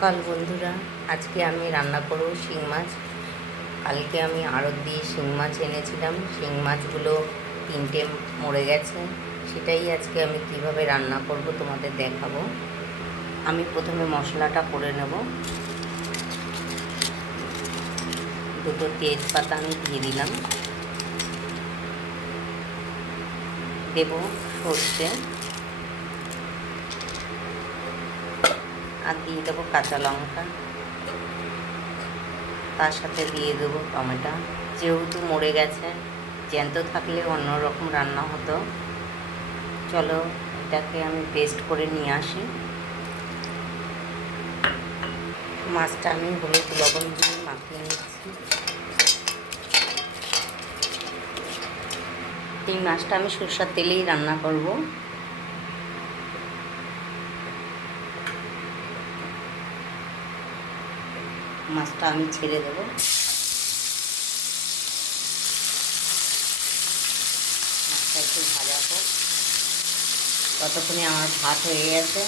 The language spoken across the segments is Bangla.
সকাল বন্ধুরা, আজকে আমি রান্না করব শিং মাছ। কালকে আমি আড়ত দিয়ে শিং মাছ এনেছিলাম, শিং মাছগুলো 3টে মরে গেছে। সেটাই আজকে আমি কিভাবে রান্না করব তোমাদের দেখাবো। আমি প্রথমে মশলাটা করে নেব। 2টো তেজপাতা আমি দিয়ে দিলাম, দেব সর্ষে, আর দিয়ে দেবো কাঁচা লঙ্কা, তার সাথে দিয়ে দেবো টমেটো। যেহেতু মরে গেছে, জ্যান্ত থাকলে অন্যরকম রান্না হতো। চলো এটাকে আমি পেস্ট করে নিয়ে আসি। মাছটা আমি হলুদ লবণ দিয়ে মাখিয়ে নিচ্ছি। এই মাছটা আমি সরষের তেলেই রান্না করব। মাছটা আমি ছেড়ে দেবো। মাছটা একটু ভাজা হোক, ততক্ষণে আমার ভাত হয়ে গেছে।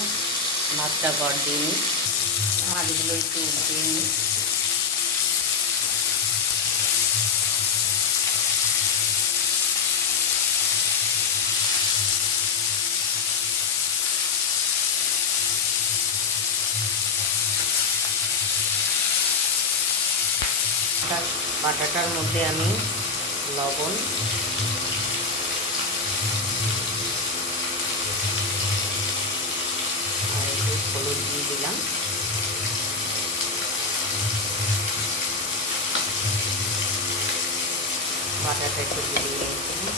ভাতটা গড় দিয়ে নিই, মাছগুলো একটু উল্টিয়ে নিই। বাটাটার মধ্যে আমি লবণ, আর একটু হলুদ দিয়ে দিলাম। বাটাটা একটু দিয়ে দিয়েছিলাম।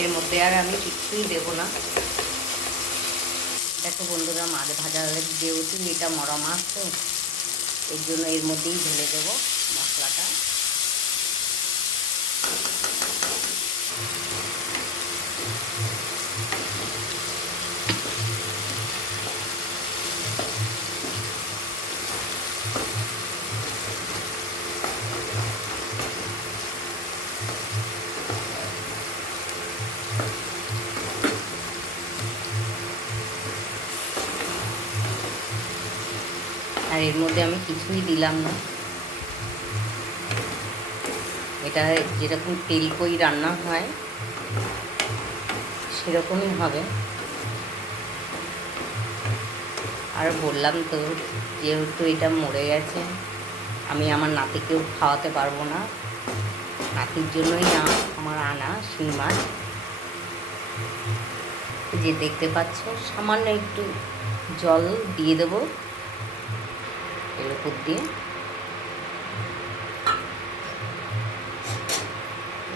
এর মধ্যে আর আমি কিছুই দেবো না। দেখো বন্ধুরা, মাছ ভাজা যেহেতু এটা মরা মাছ, তো এর জন্য এর মধ্যেই ঢেলে দেবো মশলাটা। আর এর মধ্যে আমি কিছুই দিলাম না। এটা যেরকম তেল কই রান্না হয় সেরকমই হবে। আর বললাম তো, যেহেতু এটা মরে গেছে, আমি আমার নাতিকেও খাওয়াতে পারবো না। নাতির জন্যই আমার আনা শিং মাছ। যে দেখতে পাচ্ছ, সামান্য একটু জল দিয়ে দেবো এর উপর দিয়ে।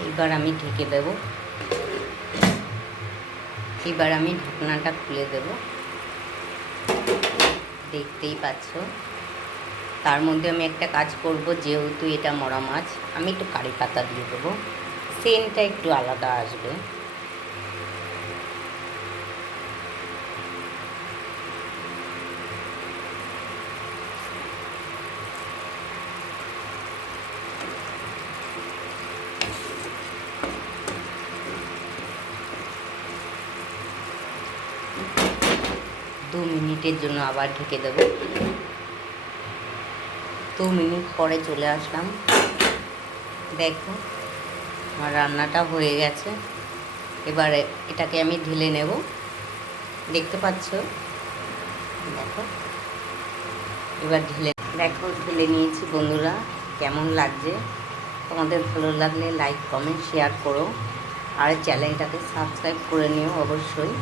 এবার আমি ঢেকে দেব। এবার আমি ঢাকনাটা খুলে দেব। দেখতেই পাচ্ছ, তার মধ্যে আমি একটা কাজ করব। যেহেতু এটা মরা মাছ, আমি একটু কারি পাতা দিয়ে দেবো, সেন্টটা একটু আলাদা আসবে। 2 মিনিটের জন্য আবার ঢেকে দেব। 2 মিনিট পরে চলে আসলাম। দেখো আমার রান্নাটা হয়ে গেছে। এবারে এটাকে আমি ঢেলে নেব। দেখতে পাচ্ছ, দেখো এবার ঢেলে নিয়েছি। বন্ধুরা, কেমন লাগছে? তোমাদের ভালো লাগলে লাইক কমেন্ট শেয়ার করো, আর চ্যানেলটাকে সাবস্ক্রাইব করে নিও অবশ্যই।